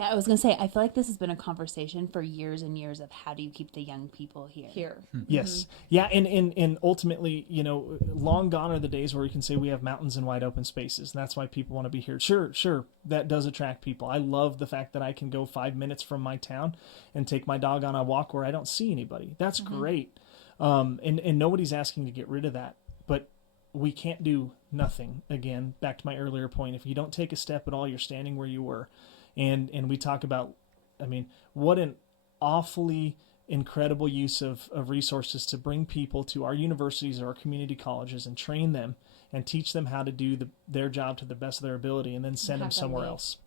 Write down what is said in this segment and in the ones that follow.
Yeah, I was going to say, I feel like this has been a conversation for years and years of how do you keep the young people here. Yes. Yeah. And ultimately, long gone are the days where we can say we have mountains and wide open spaces. And that's why people want to be here. Sure. That does attract people. I love the fact that I can go 5 minutes from my town and take my dog on a walk where I don't see anybody. That's great. And nobody's asking to get rid of that. But we can't do nothing. Again, back to my earlier point. If you don't take a step at all, you're standing where you were. And we talk about, what an awfully incredible use of resources to bring people to our universities or our community colleges and train them and teach them how to do their job to the best of their ability and then send them somewhere else.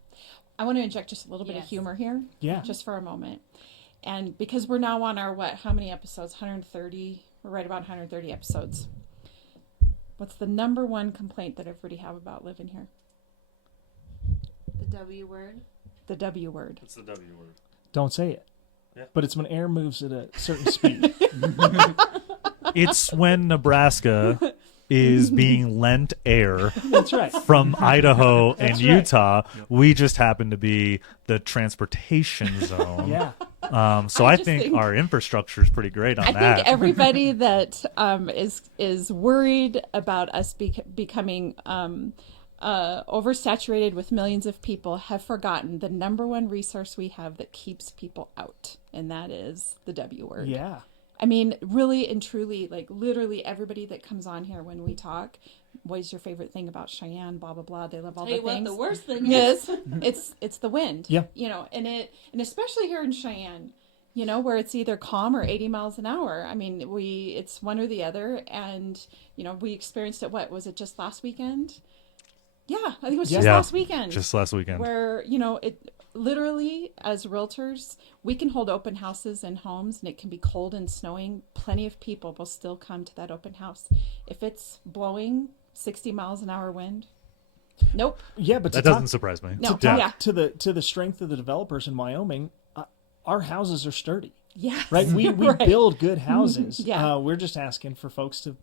I want to inject just a little bit of humor here. Yeah. Just for a moment. And because we're now on our, how many episodes? 130. We're right about 130 episodes. What's the number one complaint that everybody have about living here? The W word. The W word. What's the W word? Don't say it. Yeah. But it's when air moves at a certain speed. It's when Nebraska is being lent air That's right. from Idaho and That's right. Utah. We just happen to be the transportation zone. Yeah. So I think our infrastructure is pretty great on I that. think everybody that is worried about us becoming oversaturated with millions of people have forgotten the number one resource we have that keeps people out, and that is the W word. Yeah. I mean, really and truly, like literally everybody that comes on here when we talk, what is your favorite thing about Cheyenne? Blah blah blah. They love all the things. What the worst thing is, it's the wind. Yeah. And especially here in Cheyenne, where it's either calm or 80 miles an hour. I mean, it's one or the other, and we experienced it. What was it? Just last weekend? Yeah, I think it was just last weekend. Just last weekend. Where, it literally, as realtors, we can hold open houses in homes and it can be cold and snowing. Plenty of people will still come to that open house. If it's blowing 60 miles an hour wind, nope. Yeah, but that doesn't surprise me. No. To the strength of the developers in Wyoming, our houses are sturdy. Yeah. Right? We Right. build good houses. Yeah. We're just asking for folks to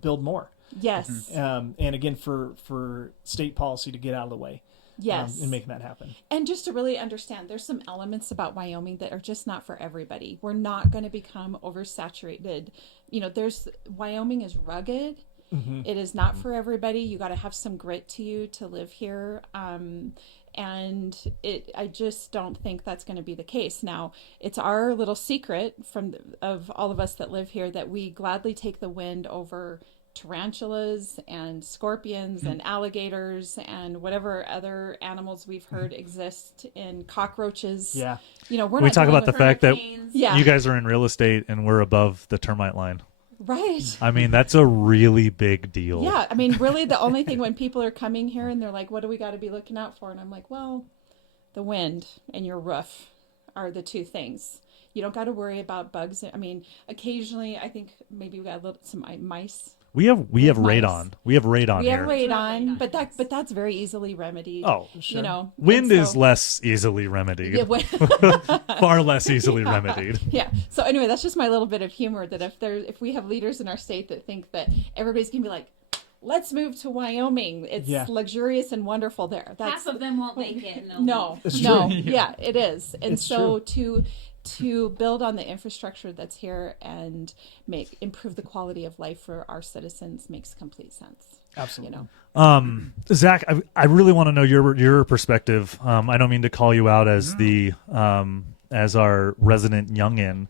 build more. Yes. And again, for state policy to get out of the way. Yes. And making that happen. And just to really understand, there's some elements about Wyoming that are just not for everybody. We're not going to become oversaturated. Wyoming is rugged. Mm-hmm. It is not for everybody. You got to have some grit to you to live here. And I just don't think that's going to be the case. Now, it's our little secret of all of us that live here that we gladly take the wind over tarantulas and scorpions and alligators and whatever other animals we've heard exist in cockroaches. Yeah. We talk about the fact that Yeah. you guys are in real estate and we're above the termite line. Right. I mean, that's a really big deal. Yeah. I mean, really the only thing when people are coming here and they're like, what do we got to be looking out for? And I'm like, well, the wind and your roof are the two things. You don't got to worry about bugs. I mean, occasionally I think maybe we got some mice. We have mice. radon. We have radon We here. have radon, but that's very easily remedied. Oh, sure. Wind and is less easily remedied. Yeah, Far less easily remedied. yeah. So anyway, that's just my little bit of humor that if we have leaders in our state that think that everybody's gonna be like, let's move to Wyoming. It's luxurious and wonderful there. Half of them won't make it. No, yeah, it is. And It's so to build on the infrastructure that's here and improve the quality of life for our citizens makes complete sense. Absolutely. Zach, I really want to know your perspective. I don't mean to call you out as as our resident youngin,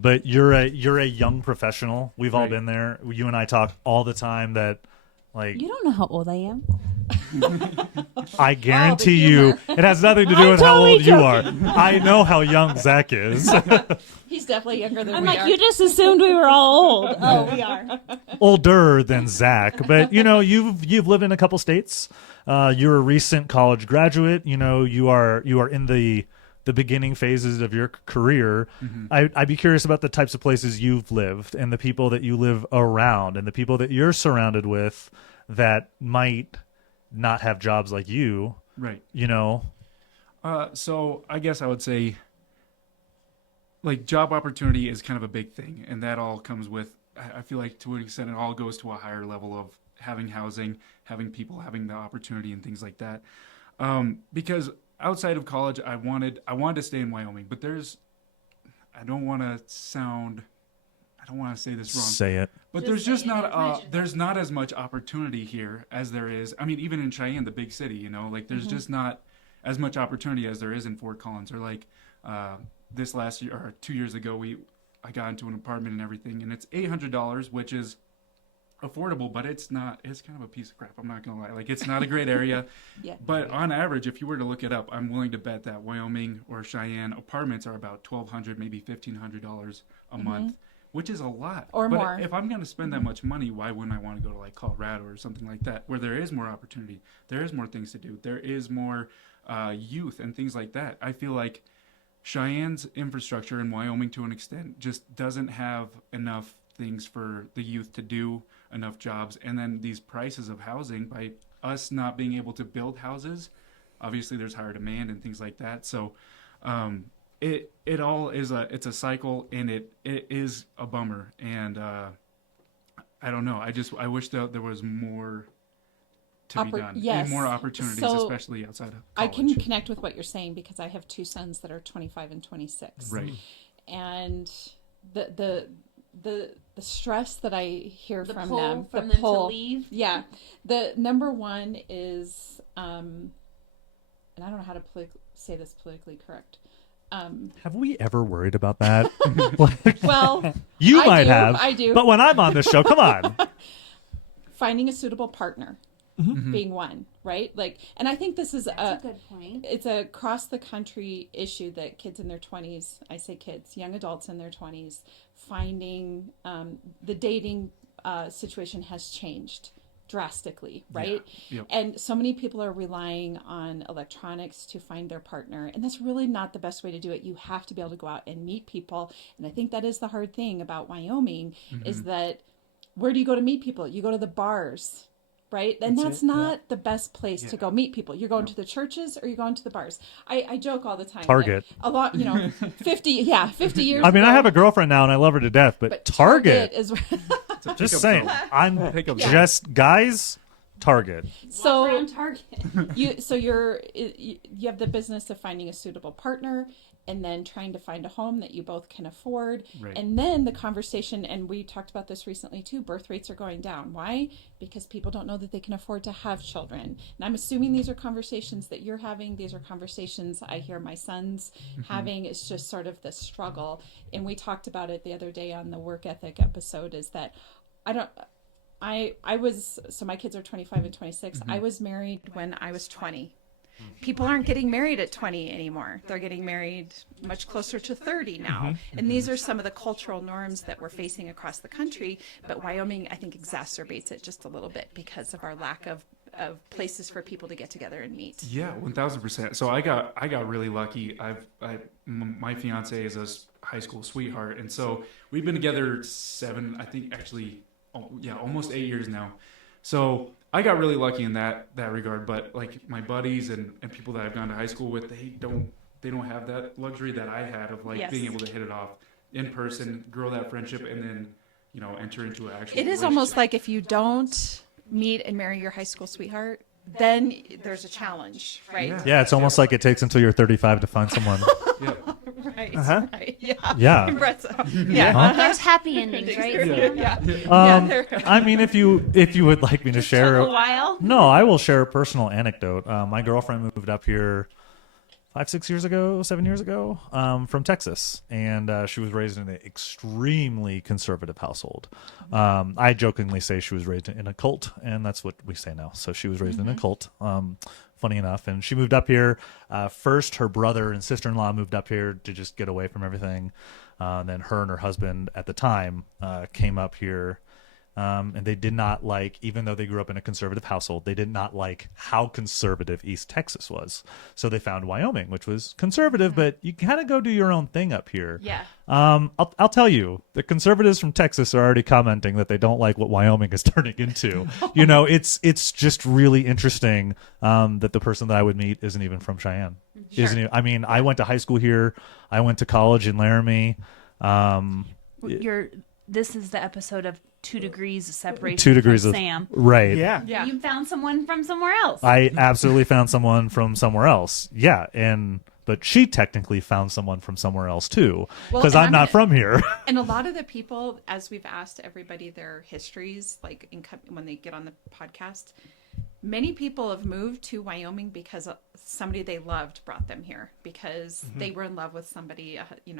but you're a young professional. We've all been there. You and I talk all the time that, like, You don't know how old I am. I guarantee you, it has nothing to do with how old you are. I know how young Zach is. He's definitely younger than I'm we like, are. you just assumed we were all old. Oh, we are. Older than Zach, but you've lived in a couple states. You're a recent college graduate. You are in the beginning phases of your career. I'd be curious about the types of places you've lived and the people that you live around and the people that you're surrounded with that might not have jobs like you. Right. So I guess I would say, like, job opportunity is kind of a big thing, and that all comes with, I feel like to an extent it all goes to a higher level of having housing, having people having the opportunity and things like that. Because outside of college, I wanted to stay in Wyoming, but I don't want to say this wrong. Say it. But there's just not there's not as much opportunity here as there is. I mean, even in Cheyenne, the big city, you know, like there's just not as much opportunity as there is in Fort Collins. Or like this last year or 2 years ago, I got into an apartment and everything, and it's $800, which is affordable, but it's not. It's kind of a piece of crap. I'm not gonna lie. Like it's not a great area. Yeah. But on average, if you were to look it up, I'm willing to bet that Wyoming or Cheyenne apartments are about $1,200, maybe $1,500 a month. Which is a lot. Or but more. If I'm going to spend that much money, why wouldn't I want to go to like Colorado or something like that, where there is more opportunity, there is more things to do, there is more youth and things like that. I feel like Cheyenne's infrastructure in Wyoming, to an extent, just doesn't have enough things for the youth to do, enough jobs, and then these prices of housing, by us not being able to build houses, obviously there's higher demand and things like that. So it all is it's a cycle, and it is a bummer. And I don't know. I wish that there was more to be done. Yes. More opportunities, So, especially outside of I college. can connect with what you're saying because I have two sons that are 25 and 26. Right. And the stress that I hear The from pull them, from the them pull, to leave. Yeah. The number one is, and I don't know how to say this politically correct. Have we ever worried about that? Like, Well, you I might do, have. I do. But when I'm on this show, come on. Finding a suitable partner being one, right? Like, and I think this is That's a good point. it's a across the country issue that kids in their 20s, I say kids, young adults in their 20s, finding the dating situation has changed drastically, right? Yeah. Yep. And so many people are relying on electronics to find their partner, and that's really not the best way to do it. You have to be able to go out and meet people, and I think that is the hard thing about Wyoming is that where do you go to meet people? You go to the bars, right? And that's not the best place to go meet people. You're going to the churches or you're going to the bars. I joke all the time. Target. A lot, 50 years I mean, ago, I have a girlfriend now, and I love her to death, but Target. is It's a Just pickup saying. zone. I'm Pickup just guys. Target. so Walk around Target. you have the business of finding a suitable partner and then trying to find a home that you both can afford. Right. And then the conversation, and we talked about this recently too, birth rates are going down. Why? Because people don't know that they can afford to have children. And I'm assuming these are conversations that you're having. These are conversations I hear my sons having. It's just sort of the struggle. And we talked about it the other day on the work ethic episode, is that I was, so my kids are 25 and 26. I was married when I was 20. People aren't getting married at 20 anymore. They're getting married much closer to 30 now. And these are some of the cultural norms that we're facing across the country. But Wyoming, I think, exacerbates it just a little bit because of our lack of places for people to get together and meet. Yeah, 1,000%. So I got really lucky. My fiance is a high school sweetheart, and so we've been together almost 8 years now. So I got really lucky in that regard. But like my buddies and people that I've gone to high school with, they don't have that luxury that I had of like being able to hit it off in person, grow that friendship, and then enter into an actual. It is almost like if you don't meet and marry your high school sweetheart, then there's a challenge, right? Yeah, it's almost like it takes until you're 35 to find someone. Yeah. Right. Uh-huh. Right. Yeah. Yeah. Brett's- yeah. Huh? There's happy endings, right? Yeah. I mean, if you would like me to share, A while. no, I will share a personal anecdote. My girlfriend moved up here 7 years ago, from Texas, and she was raised in an extremely conservative household. I jokingly say she was raised in a cult, and that's what we say now. So she was raised in a cult. Funny enough, and she moved up here. First, her brother and sister-in-law moved up here to just get away from everything. Then her and her husband at the time came up here. And they did not like, even though they grew up in a conservative household, they did not like how conservative East Texas was. So they found Wyoming, which was conservative, but you kind of go do your own thing up here. Yeah. I'll tell you, the conservatives from Texas are already commenting that they don't like what Wyoming is turning into. It's just really interesting that the person that I would meet isn't even from Cheyenne. Sure. Isn't it? I mean, I went to high school here. I went to college in Laramie. this is the episode of 2 degrees of separation 2 degrees from of Sam. right. Yeah. Yeah. You found someone from somewhere else. I absolutely found someone from somewhere else. Yeah, but she technically found someone from somewhere else too, Well, because and I'm not from here. And a lot of the people, as we've asked everybody their histories, like when they get on the podcast, many people have moved to Wyoming because somebody they loved brought them here, because they were in love with somebody,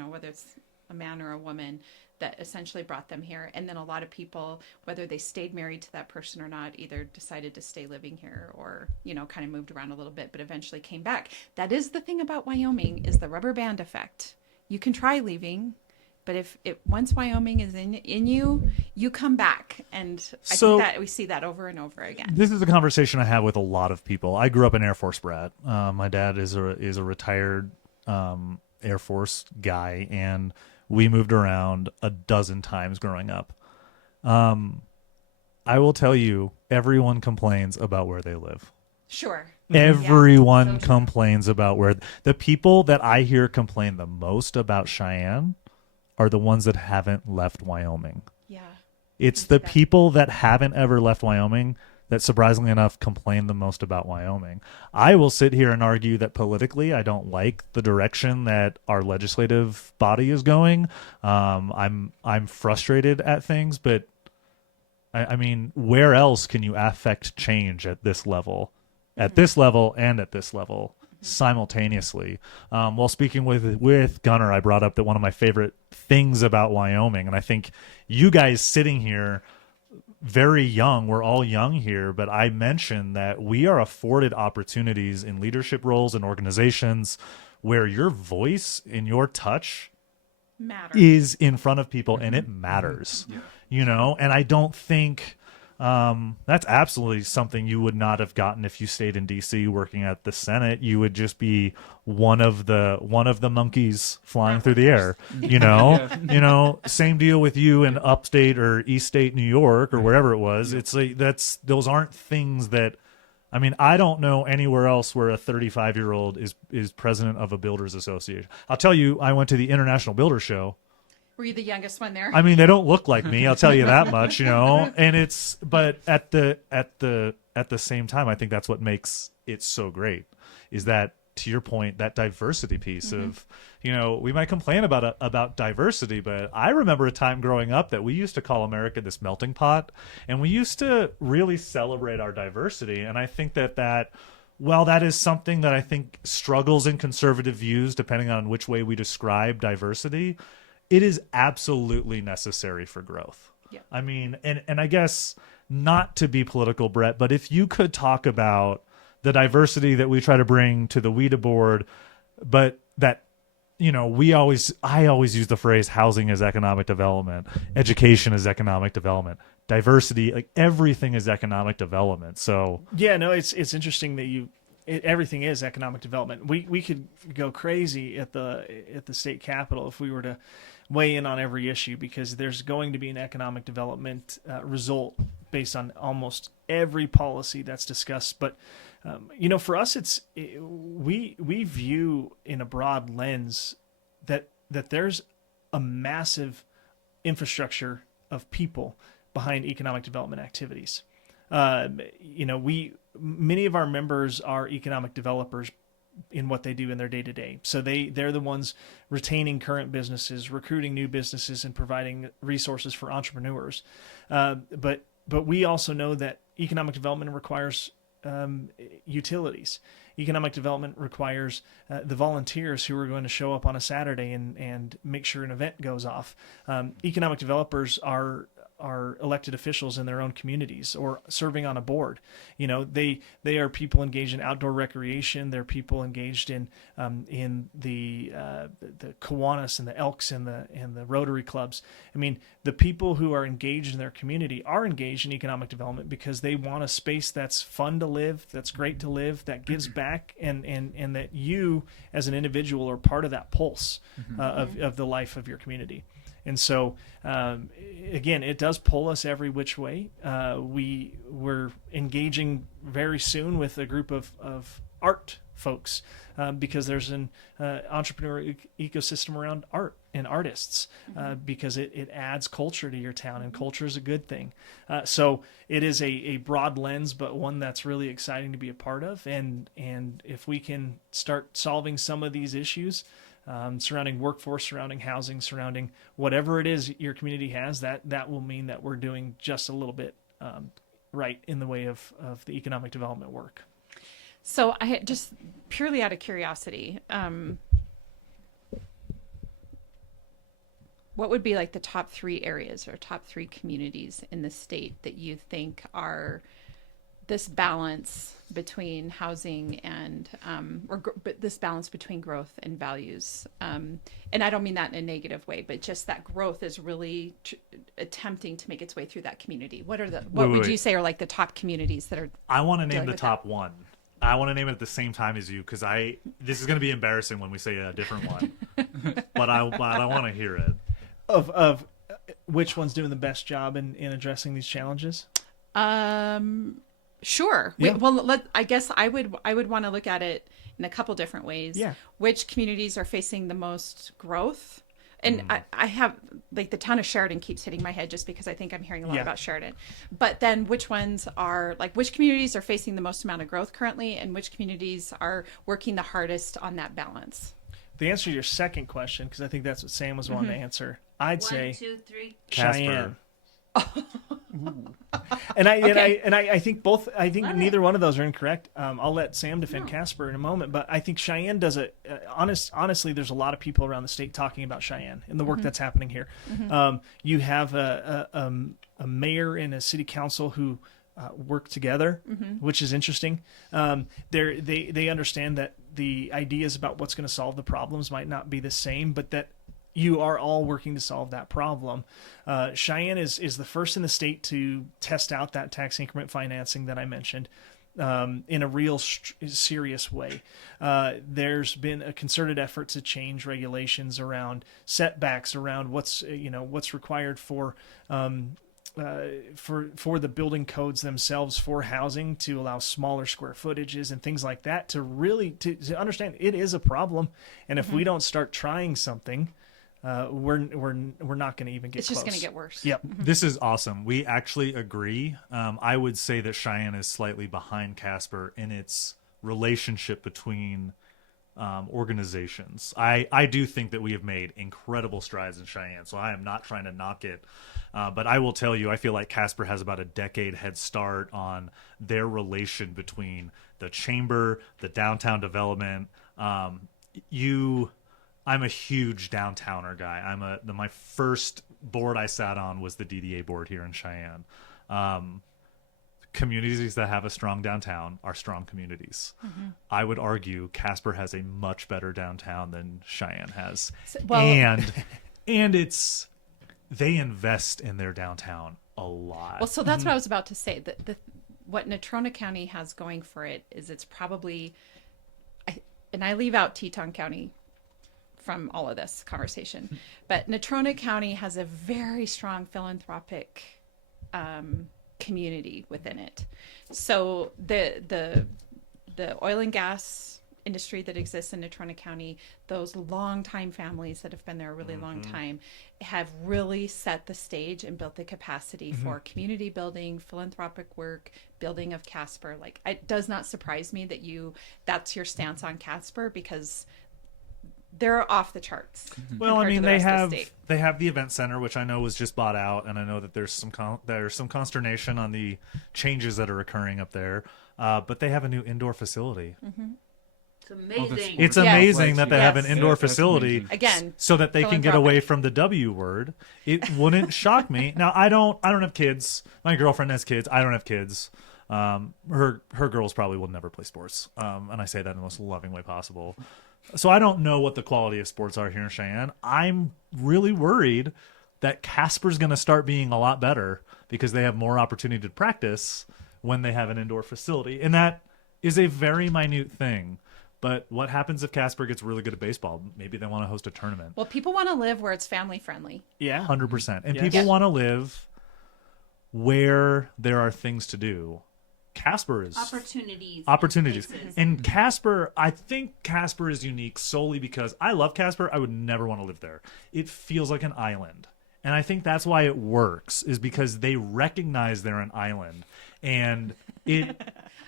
whether it's a man or a woman, that essentially brought them here. And then a lot of people, whether they stayed married to that person or not, either decided to stay living here or, kind of moved around a little bit, but eventually came back. That is the thing about Wyoming, is the rubber band effect. You can try leaving, but if once Wyoming is in you, you come back. And I So- think that we see that over and over again. This is a conversation I have with a lot of people. I grew up an Air Force brat. My dad is a retired Air Force guy, and we moved around a dozen times growing up. I will tell you, everyone complains about where they live. Sure. Everyone so true. complains about where the people that I hear complain the most about Cheyenne are the ones that haven't left Wyoming. Yeah. It's the people that haven't ever left Wyoming that, surprisingly enough, complain the most about Wyoming. I will sit here and argue that politically I don't like the direction that our legislative body is going. I'm frustrated at things, but I mean, where else can you affect change at this level? At this level and at this level simultaneously. While speaking with Gunnar, I brought up that one of my favorite things about Wyoming, and I think you guys sitting here very young, we're all young here, but I mentioned that we are afforded opportunities in leadership roles and organizations where your voice and your touch Matter. is in front of people, and it matters. Yeah. And I don't think that's absolutely something you would not have gotten if you stayed in DC working at the Senate. You would just be one of the monkeys flying through the air, Yeah. Same deal with you in upstate or east state New York or wherever it was. It's like those aren't things that, I mean, I don't know anywhere else where a 35-year-old is president of a builders association. I'll tell you, I went to the International Builder Show. Were you the youngest one there? I mean, they don't look like me. I'll tell you that much, And but at the same time, I think that's what makes it so great, is that, to your point, that diversity piece of, we might complain about diversity, but I remember a time growing up that we used to call America this melting pot, and we used to really celebrate our diversity. And I think that is something that I think struggles in conservative views, depending on which way we describe diversity. It is absolutely necessary for growth. Yeah. I mean, and I guess, not to be political, Brett, but if you could talk about the diversity that we try to bring to the WEDA board, but that, I always use the phrase housing is economic development, education is economic development, diversity, like everything is economic development. So Yeah, no, it's interesting that everything is economic development. We could go crazy at the state capitol if we were to weigh in on every issue, because there's going to be an economic development result based on almost every policy that's discussed. But for us, we view in a broad lens that there's a massive infrastructure of people behind economic development activities. Many of our members are economic developers in what they do in their day-to-day. So they're the ones retaining current businesses, recruiting new businesses, and providing resources for entrepreneurs. But we also know that economic development requires utilities. Economic development requires the volunteers who are going to show up on a Saturday and make sure an event goes off. Economic developers are elected officials in their own communities or serving on a board. They are people engaged in outdoor recreation. They're people engaged in the Kiwanis and the Elks and the Rotary clubs. I mean, the people who are engaged in their community are engaged in economic development because they want a space that's fun to live, that's great to live, that gives back, and that you as an individual are part of that pulse of the life of your community. And so, again, it does pull us every which way. We're engaging very soon with a group of art folks, because there's an entrepreneurial ecosystem around art and artists, because it adds culture to your town, and culture is a good thing. So it is a broad lens, but one that's really exciting to be a part of. And if we can start solving some of these issues surrounding workforce, surrounding housing, surrounding whatever it is your community has, that will mean that we're doing just a little bit right in the way of the economic development work. So I just purely out of curiosity, what would be like the top 3 areas or top 3 communities in the state that you think are this balance between housing and but this balance between growth and values? And I don't mean that in a negative way, but just that growth is really attempting to make its way through that community. What would you say are like the top communities that are? I want to name dealing the with top one. I want to name it at the same time as you, because this is going to be embarrassing when we say a different one, but I want to hear it. Of which one's doing the best job in addressing these challenges? Sure. Yeah. I guess I would want to look at it in a couple different ways. Yeah. Which communities are facing the most growth? And I have, like, the town of Sheridan keeps hitting my head just because I think I'm hearing a lot about Sheridan. But then which ones are, like, which communities are facing the most amount of growth currently, and which communities are working the hardest on that balance? The answer to your second question, because I think that's what Sam was wanting to answer, I'd say 1, 2, 3. Cheyenne. Casper. And Okay. I think both. I think Love neither one of those are incorrect. I'll let Sam defend Casper in a moment, but I think Cheyenne does it. Honestly, there's a lot of people around the state talking about Cheyenne and the work that's happening here. You have a mayor and a city council who work together, which is interesting. They understand that the ideas about what's going to solve the problems might not be the same, but that you are all working to solve that problem. Cheyenne is the first in the state to test out that tax increment financing that I mentioned in a real serious way. There's been a concerted effort to change regulations around setbacks, around what's required for the building codes themselves for housing, to allow smaller square footages and things like that, to really to understand it is a problem, and if we don't start trying something, we're not going to even get It's close. just going to get worse. Yep. This is awesome. We actually agree. I would say that Cheyenne is slightly behind Casper in its relationship between organizations. I do think that we have made incredible strides in Cheyenne, so I am not trying to knock it. But I will tell you, I feel like Casper has about a decade head start on their relation between the chamber, the downtown development. I'm a huge downtowner guy. My first board I sat on was the DDA board here in Cheyenne. Communities that have a strong downtown are strong communities. I would argue Casper has a much better downtown than Cheyenne has. And they invest in their downtown a lot. Well, so that's what I was about to say. What Natrona County has going for it is it's probably, and I leave out Teton County from all of this conversation, but Natrona County has a very strong philanthropic community within it. So the oil and gas industry that exists in Natrona County, those long-time families that have been there a really long time, have really set the stage and built the capacity for community building, philanthropic work, building of Casper. Like, it does not surprise me that that's your stance on Casper, because they're off the charts. Well, I mean, they they have the event center, which I know was just bought out, and I know that there's some consternation on the changes that are occurring up there. But they have a new indoor facility. It's amazing. It's Yes. amazing that they have an Yes. indoor That's facility amazing. Again, so that they can get away philanthropic. from the W word. It wouldn't shock me. Now, I don't have kids. My girlfriend has kids. I don't have kids. Her girls probably will never play sports. And I say that in the most loving way possible. So I don't know what the quality of sports are here in Cheyenne. I'm really worried that Casper's going to start being a lot better because they have more opportunity to practice when they have an indoor facility. And that is a very minute thing. But what happens if Casper gets really good at baseball? Maybe they want to host a tournament. Well, people want to live where it's family friendly. Yeah. 100%. And Yes. people Yeah. want to live where there are things to do. Casper is opportunities. and Casper, I think Casper is unique solely because I love Casper. I would never want to live there. It feels like an island, and I think that's why it works, is because they recognize they're an island, and it.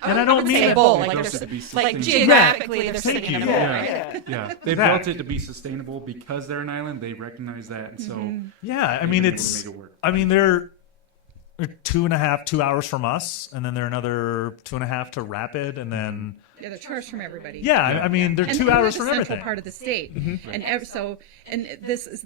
And I don't would mean say it- bowl, They like built they're it to be like sustainable. geographically they're Thank sitting in a you. bowl, Yeah, right? yeah. They That. built it to be sustainable because they're an island. They recognize that, and so Yeah, I mean they've been able to it's. make it work. I mean they're 2 hours from us, and then they're another 2.5 to Rapid, and then Yeah, they're charged from everybody. yeah, I mean they're And 2 we're hours the from central everything. part of the state, and this is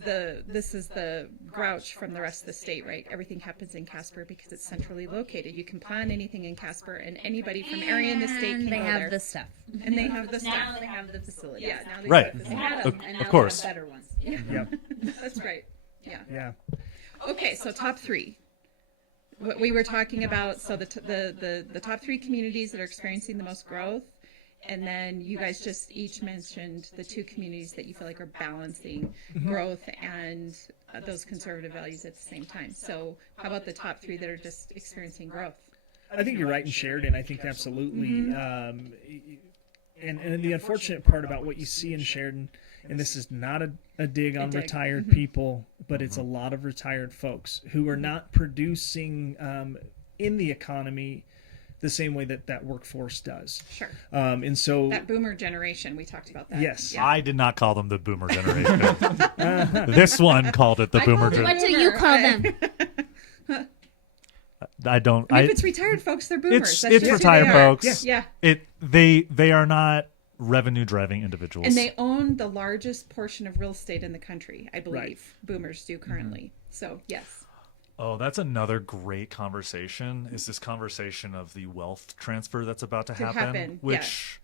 the grouch from the rest of the state, right? Everything happens in Casper because it's centrally located. You can plan anything in Casper, and anybody from area in the state can they go have there. the stuff. And they have the Now stuff. they have the facilities. Yeah, now they Right. have the They stuff. had Of- them, and of now course. they have better ones. Yep. That's right. Yeah. Yeah. Okay, so top three. What we were talking about, so the top three communities that are experiencing the most growth, and then you guys just each mentioned the two communities that you feel like are balancing growth and those conservative values at the same time. So how about the top three that are just experiencing growth? I think you're right in Sheridan. I think absolutely. And the unfortunate part about what you see in Sheridan, and this is not a dig on dig. retired people, but it's a lot of retired folks who are not producing in the economy the same way that workforce does. Sure. And so, That boomer generation, we talked about that. yes. Yeah. I did not call them the boomer generation. This one called it the I boomer called it generation. What do you call them? I don't. I mean, if it's retired folks, they're boomers. It's That's just who retired they are. folks. Yeah. They are not revenue driving individuals. And they own the largest portion of real estate in the country, I believe. Right. Boomers do currently. So, yes. Oh, that's another great conversation. Is this conversation of the wealth transfer that's about to happen? Which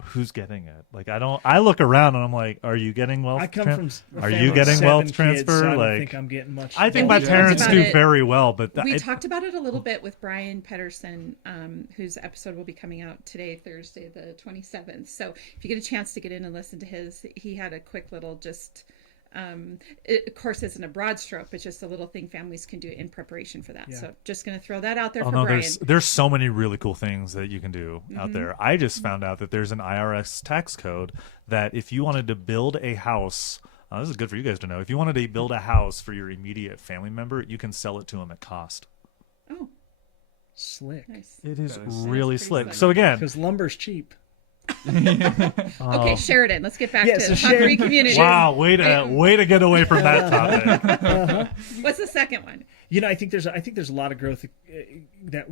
who's getting it? Like I look around and I'm like, are you getting wealth? I come from. a Are family you of getting 7 wealth kids, transfer? so I don't Like, think I'm getting much. I think Well, my we parents talked do about it. very well, but We talked about it a little bit with Brian Pedersen, whose episode will be coming out today, Thursday, the 27th. So if you get a chance to get in and listen to his, he had a quick little just, it, of course, isn't a broad stroke, but just a little thing families can do in preparation for that. Yeah. So just going to throw that out there Oh for no, Brian. there's so many really cool things that you can do out there. I just found out that there's an IRS tax code that if you wanted to build a house, this is good for you guys to know. If you wanted to build a house for your immediate family member, you can sell it to them at cost. Oh, Slick. nice. It is That is- really That's pretty slick. slick. So again, Because lumber's cheap. Okay, Sheridan, let's get back Yeah, to so the top three Sheridan- communities. wow, way to get away from that topic. What's the second one? You know, I think there's a lot of growth that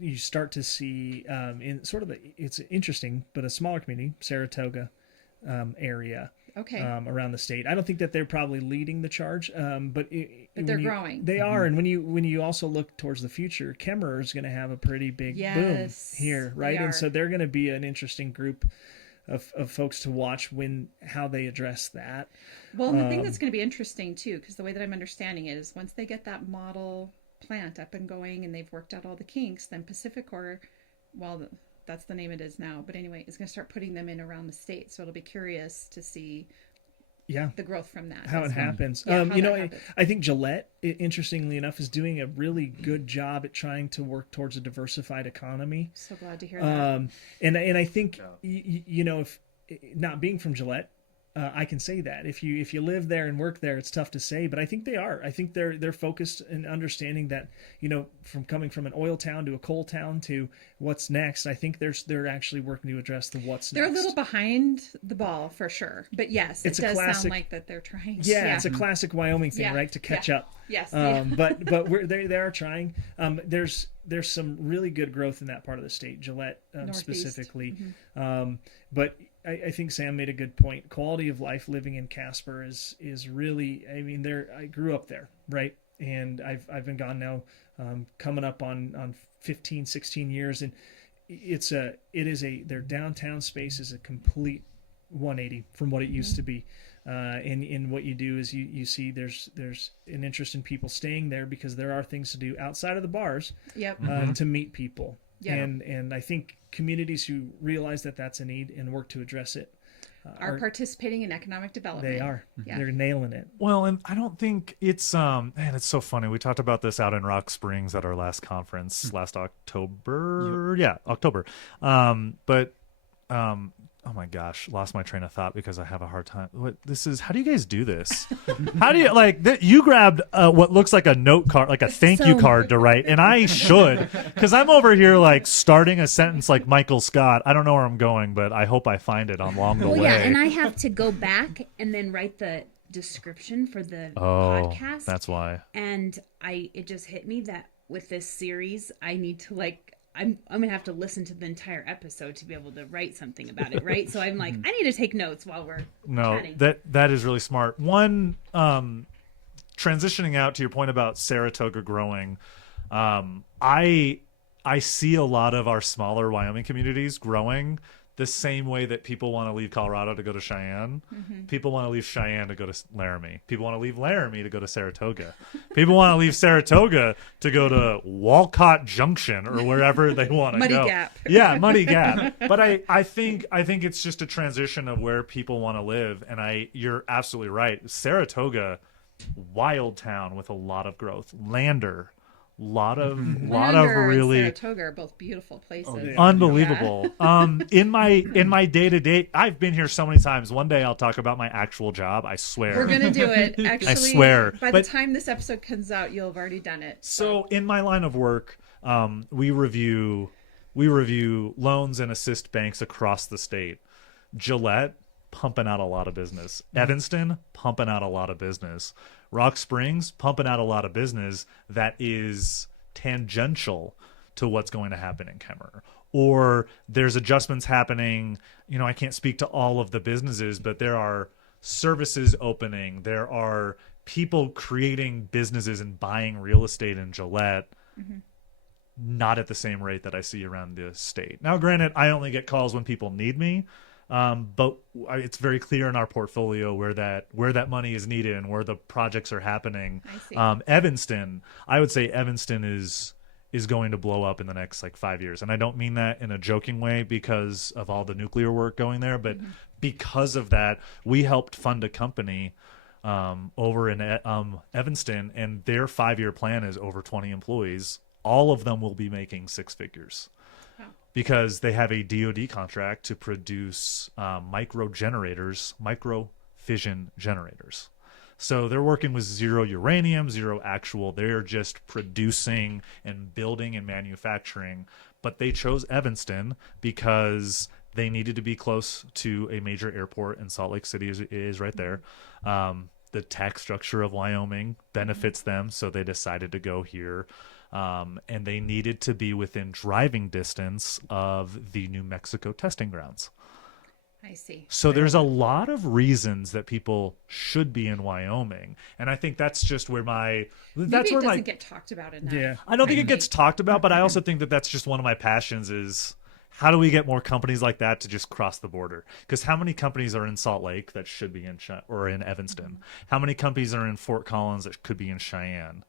you start to see in sort of it's interesting, but a smaller community, Saratoga area. Okay. Around the state. I don't think that they're probably leading the charge, but they're growing. They are, and when you also look towards the future, Kemmerer is going to have a pretty big boom Yes, here, right? they And are. so they're going to be an interesting group of folks to watch how they address that. Well, and the thing that's going to be interesting too, because the way that I'm understanding it is once they get that model plant up and going and they've worked out all the kinks, then Pacificor, well, that's the name it is now, but anyway, is going to start putting them in around the state. So it'll be curious to see the growth from that. How it So- happens. Yeah, how You that know, happens. I think Gillette, interestingly enough, is doing a really good job at trying to work towards a diversified economy. So glad to hear that. And I think you know, if not being from Gillette, I can say that if you live there and work there, it's tough to say, but I think they are. I think they're focused in understanding that, you know, from coming from an oil town to a coal town to what's next. I think they're actually working to address the what's They're next. a little behind the ball for sure, but yes, It's it a does classic- sound like that they're trying. Yeah, it's a classic Wyoming thing, Yeah, right? To catch yeah. up. Yes. But they are trying. There's some really good growth in that part of the state, Gillette Northeast. specifically. But I think Sam made a good point. Quality of life living in Casper is really. I mean, I grew up there, right? And I've been gone now, coming up on 15, 16 years, and their downtown space is a complete 180 from what it used to be. And what you do is you see there's an interest in people staying there because there are things to do outside of the bars Yep. to meet people. Yeah. And I think communities who realize that that's a need and work to address it are participating in economic development. They are. Yeah. They're nailing it. Well, and I don't think it's man, it's so funny. We talked about this out in Rock Springs at our last conference last October. Yeah, October. But oh my gosh, lost my train of thought because I have a hard time. How do you guys do this? How do you you grabbed what looks like a note card, like a thank you card to write, and I should, because I'm over here like starting a sentence like Michael Scott. I don't know where I'm going, but I hope I find it along the way. Yeah, and I have to go back and then write the description for the podcast. That's why. And it just hit me that with this series, I need to I'm gonna have to listen to the entire episode to be able to write something about it, right? So I'm like, I need to take notes while we're chatting. That is really smart. One, transitioning out to your point about Saratoga growing, I see a lot of our smaller Wyoming communities growing the same way that people want to leave Colorado to go to Cheyenne. People want to leave Cheyenne to go to Laramie. People want to leave Laramie to go to Saratoga. People want to leave Saratoga to go to Walcott Junction or wherever they want to go. Muddy Gap. Yeah, Muddy Gap. But I think it's just a transition of where people want to live. And you're absolutely right. Saratoga, wild town with a lot of growth. Lander, Lander really and Saratoga are both beautiful places. unbelievable. In my day-to-day, I've been here so many times. One day I'll talk about my actual job. I swear. We're gonna do it. Actually, I swear. By the time this episode comes out, you'll have already done it. So in my line of work, we review loans and assist banks across the state. Gillette pumping out a lot of business. Evanston pumping out a lot of business. Rock Springs pumping out a lot of business that is tangential to what's going to happen in Kemmer. Or there's adjustments happening. I can't speak to all of the businesses, but there are services opening. There are people creating businesses and buying real estate in Gillette, not at the same rate that I see around the state. Now, granted, I only get calls when people need me. But it's very clear in our portfolio where that money is needed and where the projects are happening. I see. Evanston, I would say Evanston is going to blow up in the next 5 years. And I don't mean that in a joking way because of all the nuclear work going there, but because of that, we helped fund a company over in Evanston, and their 5-year plan is over 20 employees. All of them will be making six figures. Because they have a DoD contract to produce micro fission generators. So they're working with zero uranium, zero actual. They're just producing and building and manufacturing. But they chose Evanston because they needed to be close to a major airport, and Salt Lake City is right there. The tax structure of Wyoming benefits them, so they decided to go here. And they needed to be within driving distance of the New Mexico testing grounds. I see. So there's a lot of reasons that people should be in Wyoming, and I think that's just where Maybe it doesn't get talked about enough. Yeah. I don't think it gets talked about, but I also think that that's just one of my passions is how do we get more companies like that to just cross the border? Because how many companies are in Salt Lake that should be in or in Evanston? How many companies are in Fort Collins that could be in Cheyenne?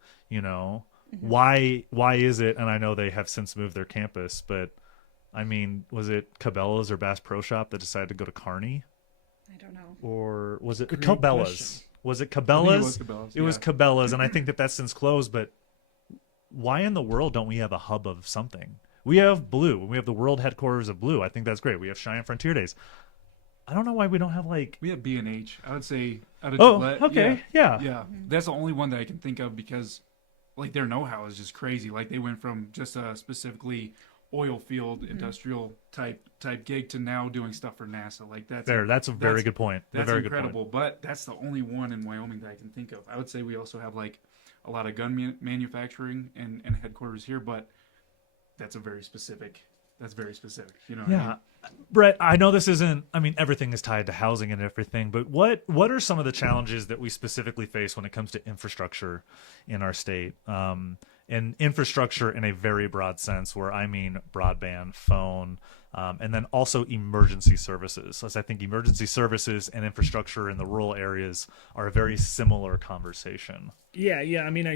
Why is it, and I know they have since moved their campus, but I mean, was it Cabela's or Bass Pro Shop that decided to go to Kearney? I don't know. Or was it Great Cabela's? question. Was it I think Cabela's? it was Cabela's. It was Cabela's, and I think that's since closed, but why in the world don't we have a hub of something? We have Blue. We have the world headquarters of Blue. I think that's great. We have Cheyenne Frontier Days. I don't know why we don't have We have B&H. I would say out of Oh, Gillette. okay. Yeah. Yeah. That's the only one that I can think of because their know-how is just crazy. They went from just a specifically oil field industrial type gig to now doing stuff for NASA. That's a very good point. That's very incredible. Good point. But that's the only one in Wyoming that I can think of. I would say we also have a lot of gun manufacturing and headquarters here, but that's very specific. That's very specific. You know what I mean? Brett, I know this isn't, everything is tied to housing and everything, but what are some of the challenges that we specifically face when it comes to infrastructure in our state? And infrastructure in a very broad sense, where I mean broadband, phone, and then also emergency services. As I think emergency services and infrastructure in the rural areas are a very similar conversation. Yeah.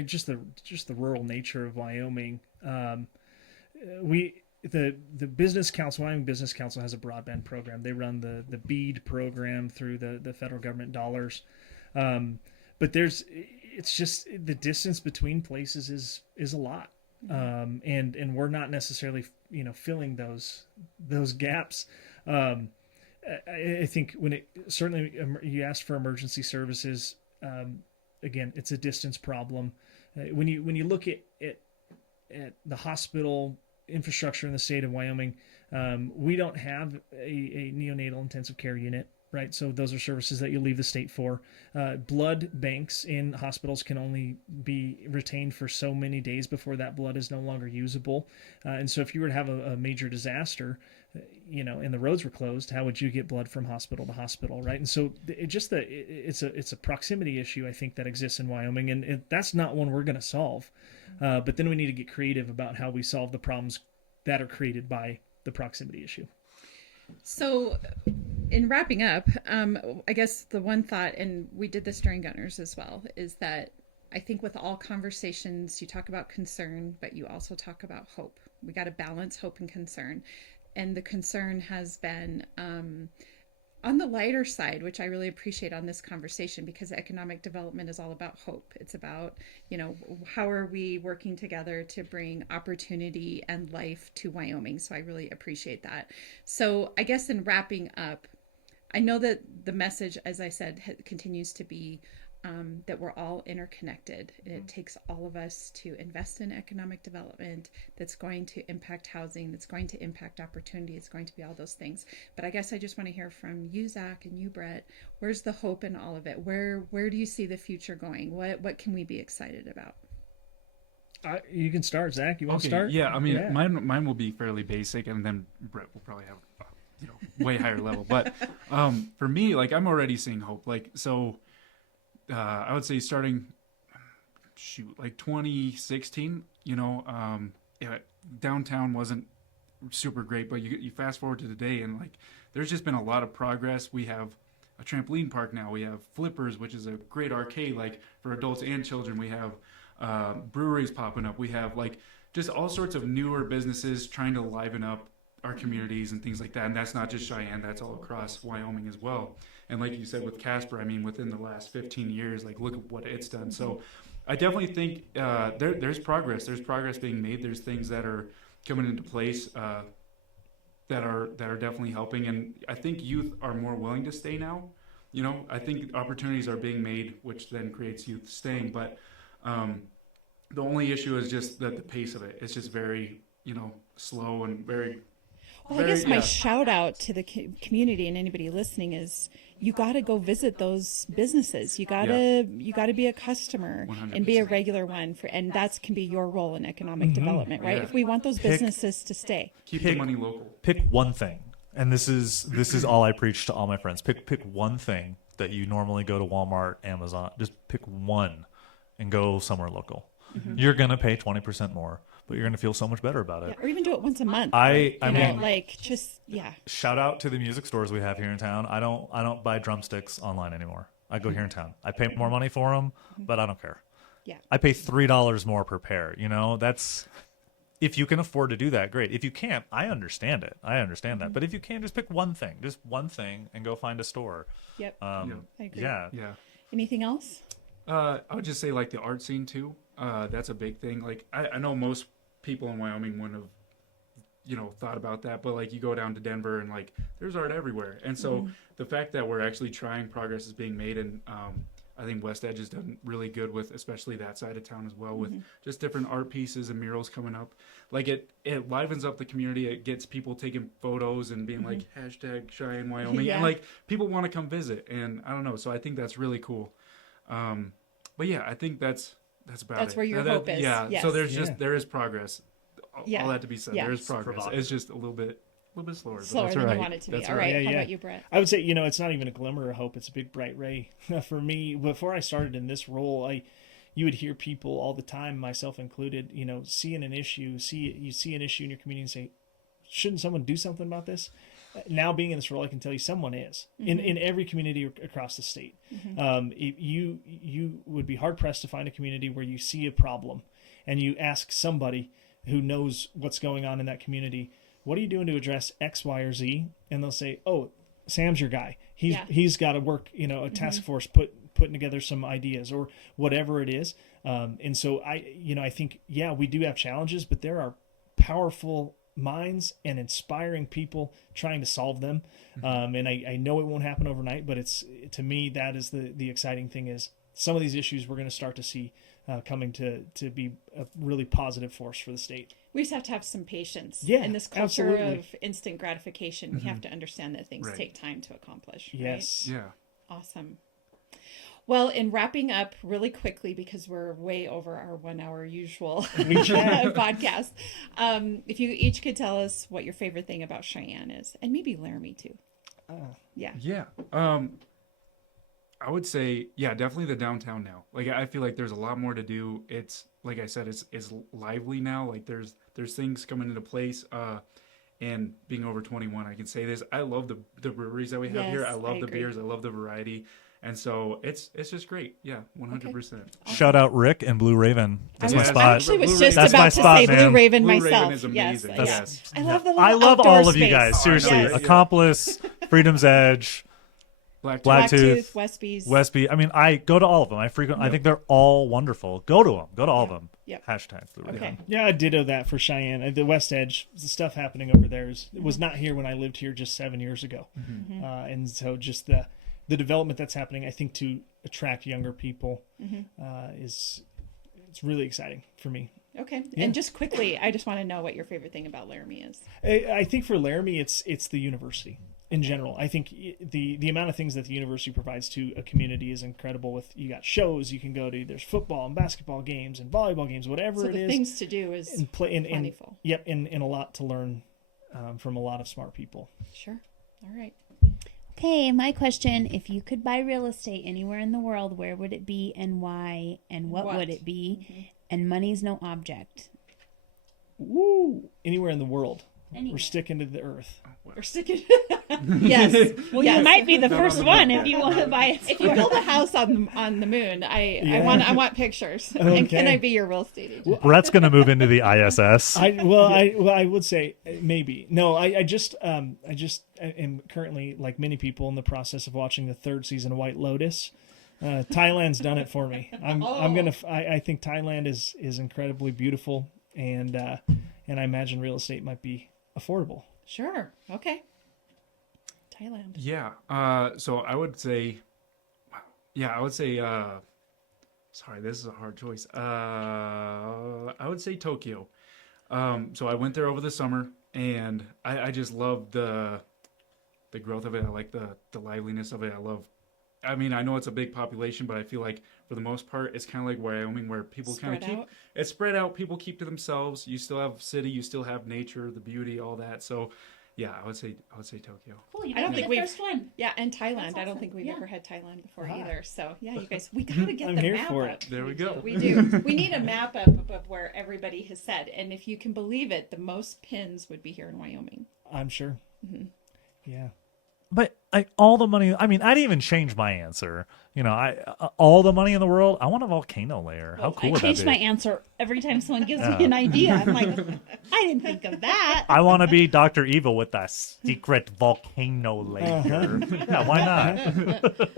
Just the rural nature of Wyoming. the Business Council, Wyoming Business Council, has a broadband program. They run the BEAD program through the federal government dollars. But it's just the distance between places is a lot. And we're not necessarily, filling those gaps. I think certainly you asked for emergency services, again, it's a distance problem. When you look at the hospital infrastructure in the state of Wyoming, we don't have a neonatal intensive care unit, right? So those are services that you leave the state for. Blood banks in hospitals can only be retained for so many days before that blood is no longer usable. And so if you were to have a major disaster, and the roads were closed, how would you get blood from hospital to hospital, right? And so it's a proximity issue, I think, that exists in Wyoming, and that's not one we're going to solve. But then we need to get creative about how we solve the problems that are created by the proximity issue. So in wrapping up, I guess the one thought, and we did this during Gunners as well, is that I think with all conversations, you talk about concern, but you also talk about hope. We got to balance hope and concern. And the concern has been on the lighter side, which I really appreciate on this conversation, because economic development is all about hope. It's about, how are we working together to bring opportunity and life to Wyoming? So I really appreciate that. So I guess in wrapping up, I know that the message, as I said, continues to be that we're all interconnected. It takes all of us to invest in economic development that's going to impact housing, that's going to impact opportunity, it's going to be all those things. But I guess I just want to hear from you, Zach, and you, Brett. Where's the hope in all of it? Where do you see the future going? What can we be excited about? You can start, Zach. You want to start? Yeah, I mean, mine will be fairly basic, and then Brett will probably have way higher level. But for me, I'm already seeing hope. I would say starting, 2016, downtown wasn't super great, but you fast forward to today, and there's just been a lot of progress. We have a trampoline park now. We have Flippers, which is a great arcade, for adults and children. We have breweries popping up. We have just all sorts of newer businesses trying to liven up our communities and things like that. And that's not just Cheyenne, that's all across Wyoming as well. And like you said with Casper, I mean, within the last 15 years, look at what it's done. So I definitely think there's progress. There's progress being made. There's things that are coming into place that are definitely helping. And I think youth are more willing to stay now. I think opportunities are being made, which then creates youth staying. But the only issue is just that the pace of it. It's just very, slow and very... Well, I guess my shout out to the community and anybody listening is you got to go visit those businesses. You got to be a customer 100%. And be a regular one and that can be your role in economic development, right? Yeah. If we want those businesses to stay. Keep the money local. Pick one thing. And this is all I preach to all my friends. Pick one thing that you normally go to Walmart, Amazon. Just pick one and go somewhere local. Mm-hmm. You're going to pay 20% more. But you're going to feel so much better about it. Yeah, or even do it once a month. I mean, shout out to the music stores we have here in town. I don't buy drumsticks online anymore. I go here in town. I pay more money for them, but I don't care. Yeah. I pay $3 more per pair. That's if you can afford to do that, great. If you can't, I understand it. I understand that. But if you can, just pick one thing, and go find a store. Yep. I agree. Yeah. Anything else? I would just say the art scene too. That's a big thing. I know most people in Wyoming wouldn't have, thought about that, but you go down to Denver and there's art everywhere. And so the fact that we're actually trying, progress is being made, and I think West Edge has done really good with, especially that side of town as well, with just different art pieces and murals coming up. It livens up the community. It gets people taking photos and being hashtag Cheyenne Wyoming, and people want to come visit. And I don't know, so I think that's really cool. But yeah, I think that's about it. That's where your hope is. Yeah. Yes. So there is progress. All that to be said. Yeah. There is progress. It's just a little bit slower. Slower than you want it to be. All right. How about you, Brett? I would say, it's not even a glimmer of hope. It's a big bright ray. For me, before I started in this role, you would hear people all the time, myself included, seeing an issue, you see an issue in your community and say, shouldn't someone do something about this? Now being in this role, I can tell you someone is in every community across the state. You would be hard pressed to find a community where you see a problem and you ask somebody who knows what's going on in that community, what are you doing to address X, Y, or Z? And they'll say, oh, Sam's your guy. He's got to work, a task force putting together some ideas or whatever it is. And so I think, we do have challenges, but there are powerful minds and inspiring people trying to solve them. And I know it won't happen overnight, but to me, that is the exciting thing is some of these issues we're going to start to see coming to be a really positive force for the state. We just have to have some patience. Yeah, in this culture absolutely. of instant gratification, we have to understand that things take time to accomplish. Yes. Right? Yeah. Awesome. Well, in wrapping up really quickly, because we're way over our 1 hour usual podcast, if you each could tell us what your favorite thing about Cheyenne is, and maybe Laramie too. Yeah. I would say, definitely the downtown now. Like, I feel like there's a lot more to do. It's, like I said, it's lively now. Like, there's things coming into place. And being over 21, I can say this. I love the breweries that we have here. I love the beers. I love the variety. And so it's just great. Yeah, 100%. Awesome. Shout out Rick and Blue Raven. That's my spot. I actually was just That's about my to spot, say man. Blue Raven Blue myself. Raven is amazing. Yes. Yes. I love the little I love outdoor all of you space. guys. Seriously, Yes. Accomplice, Freedom's Edge, Blacktooth, Westby's. Westby. I mean, I go to all of them. I think they're all wonderful. Go to them. Go to all of them. Yep. Hashtag Blue Raven. Okay. Yeah, I ditto that for Cheyenne. The West Edge, the stuff happening over there was not here when I lived here just 7 years ago. And so just the development that's happening, I think, to attract younger people it's really exciting for me. Okay. Yeah. And just quickly, I just want to know what your favorite thing about Laramie is. I think for Laramie, it's the university in general. I think the amount of things that the university provides to a community is incredible. With you got shows you can go to, there's football and basketball games and volleyball games, whatever So it the is. things to do is plentiful. Yep, and a lot to learn from a lot of smart people. Sure. All right. Okay, my question, if you could buy real estate anywhere in the world, where would it be and why and what would it be? And money's no object. Woo! Anywhere in the world. Anywhere. We're sticking to the earth. We're sticking. Yes. Well, you might be the first one if you want to buy it. If you build a house on the moon, I want pictures. And can I be your real estate agent? Brett's going to move into the ISS. I would say maybe. No, I just am currently, like many people, in the process of watching the 3rd season of White Lotus. Thailand's done it for me. I think Thailand is incredibly beautiful, and I imagine real estate might be affordable. Sure. Okay. Thailand. Yeah. So I would say, sorry, this is a hard choice. I would say Tokyo. So I went there over the summer, and I just love the growth of it. I like the liveliness of it. I know it's a big population, but I feel like for the most part, it's kind of like Wyoming, where people kind of keep it spread out. People keep to themselves. You still have city, you still have nature, the beauty, all that. So, yeah, I would say Tokyo. Cool, you I don't think the we've first one. Yeah, and Thailand. That's I don't awesome. think we've Yeah. ever had Thailand before either. So yeah, you guys, we gotta get I'm the here map for up. it. There we go. We do. We need a map up of where everybody has said, and if you can believe it, the most pins would be here in Wyoming. I'm sure. Yeah. But all the money, I didn't even change my answer. All the money in the world, I want a volcano layer. How cool I would that change be? my answer every time someone gives me an idea. I'm like, I didn't think of that. I want to be Dr. Evil with a secret volcano layer. Yeah, why not?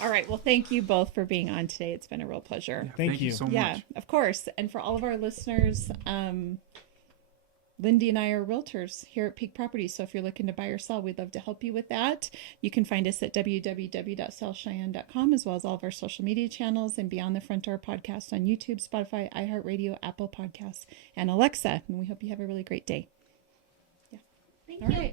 All right. Well, thank you both for being on today. It's been a real pleasure. Thank you so Yeah, much. of course. And for all of our listeners, Lindee and I are realtors here at Peak Properties. So if you're looking to buy or sell, we'd love to help you with that. You can find us at www.sellcheyenne.com, as well as all of our social media channels and Beyond the Front Door podcast on YouTube, Spotify, iHeartRadio, Apple Podcasts, and Alexa. And we hope you have a really great day. Thank All you. right.